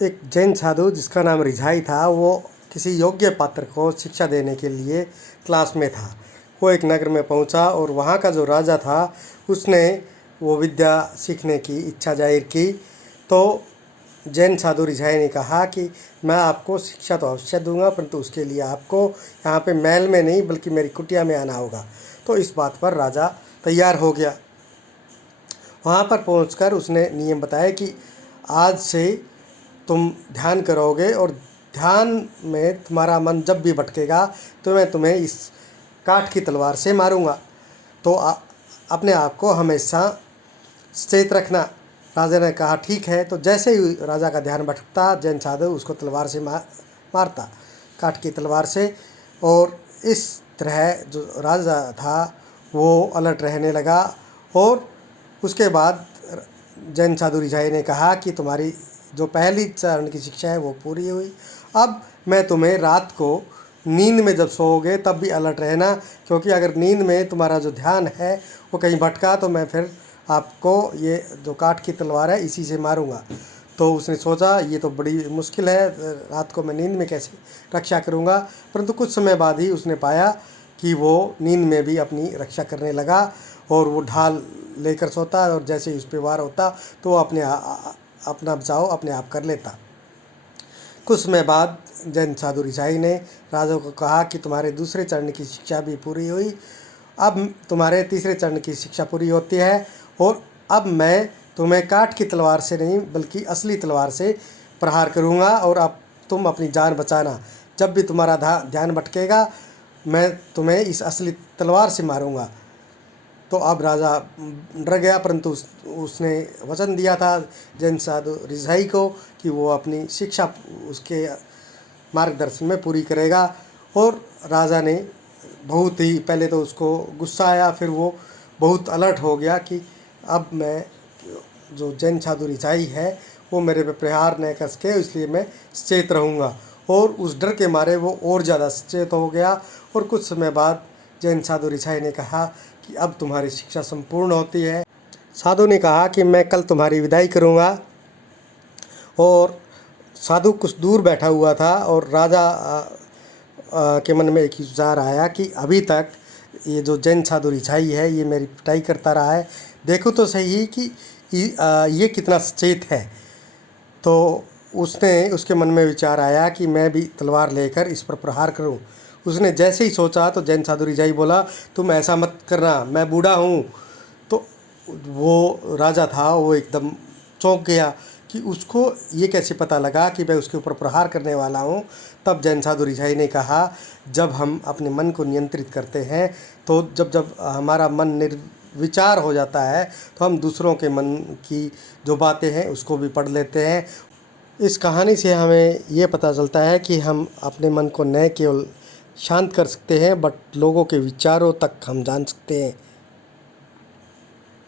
एक जैन साधु जिसका नाम रिझाई था, वो किसी योग्य पात्र को शिक्षा देने के लिए क्लास में था। वो एक नगर में पहुंचा और वहां का जो राजा था उसने वो विद्या सीखने की इच्छा जाहिर की। तो जैन साधु रिझाई ने कहा कि मैं आपको शिक्षा तो अवश्य दूंगा, परंतु उसके लिए आपको यहाँ पे महल में नहीं बल्कि मेरी कुटिया में आना होगा। तो इस बात पर राजा तैयार हो गया। वहाँ पर पहुंचकर उसने नियम बताया कि आज से तुम ध्यान करोगे और ध्यान में तुम्हारा मन जब भी भटकेगा तो मैं तुम्हें इस काठ की तलवार से मारूंगा। तो अपने आप को हमेशा सचेत रखना। राजा ने कहा ठीक है। तो जैसे ही राजा का ध्यान भटकता, जैन साधु उसको तलवार से मारता, काठ की तलवार से। और इस तरह जो राजा था वो अलर्ट रहने लगा। और उसके बाद जैन साधु रिझाई ने कहा कि तुम्हारी जो पहली चरण की शिक्षा है वो पूरी हुई। अब मैं तुम्हें रात को नींद में जब सोओगे तब भी अलर्ट रहना, क्योंकि अगर नींद में तुम्हारा जो ध्यान है वो कहीं भटका तो मैं फिर आपको ये जो काठ की तलवार है इसी से मारूंगा। तो उसने सोचा ये तो बड़ी मुश्किल है, रात को मैं नींद में कैसे रक्षा करूंगा। परंतु कुछ समय बाद ही उसने पाया कि वो नींद में भी अपनी रक्षा करने लगा और वो ढाल लेकर सोता और जैसे ही उस पर वार होता तो वो अपना बचाव अपने आप कर लेता। कुछ समय बाद जैन साधु रिझाई ने राजा को कहा कि तुम्हारे दूसरे चरण की शिक्षा भी पूरी हुई, अब तुम्हारे तीसरे चरण की शिक्षा पूरी होती है और अब मैं तुम्हें काठ की तलवार से नहीं बल्कि असली तलवार से प्रहार करूँगा और अब तुम अपनी जान बचाना। जब भी तुम्हारा ध्यान भटकेगा मैं तुम्हें इस असली तलवार से मारूँगा। तो अब राजा डर गया, परंतु उसने वचन दिया था जैन साधु रिझाई को कि वो अपनी शिक्षा उसके मार्गदर्शन में पूरी करेगा। और राजा ने बहुत ही पहले तो उसको गुस्सा आया, फिर वो बहुत अलर्ट हो गया कि अब मैं जो जैन साधु रिझाई है वो मेरे पे प्रहार न कर सके, इसलिए मैं सचेत रहूँगा। और उस डर के मारे वो और ज़्यादा सचेत हो गया। और कुछ समय बाद जैन साधु रिझाई ने कहा कि अब तुम्हारी शिक्षा संपूर्ण होती है। साधु ने कहा कि मैं कल तुम्हारी विदाई करूँगा। और साधु कुछ दूर बैठा हुआ था और राजा के मन में एक विचार आया कि अभी तक ये जो जैन साधु रिझाई है ये मेरी पिटाई करता रहा है, देखो तो सही कि ये कितना सचेत है। तो उसके मन में विचार आया कि मैं भी तलवार लेकर इस पर प्रहार करूं। उसने जैसे ही सोचा तो जैन साधु रिझाई बोला, तुम ऐसा मत करना, मैं बूढ़ा हूँ। तो वो राजा था वो एकदम चौंक गया कि उसको ये कैसे पता लगा कि मैं उसके ऊपर प्रहार करने वाला हूँ। तब जैन साधु रिझाई ने कहा, जब हम अपने मन को नियंत्रित करते हैं तो जब जब हमारा मन निर्विचार हो जाता है तो हम दूसरों के मन की जो बातें हैं उसको भी पढ़ लेते हैं। इस कहानी से हमें ये पता चलता है कि हम अपने मन को न केवल शांत कर सकते हैं बट लोगों के विचारों तक हम जान सकते हैं।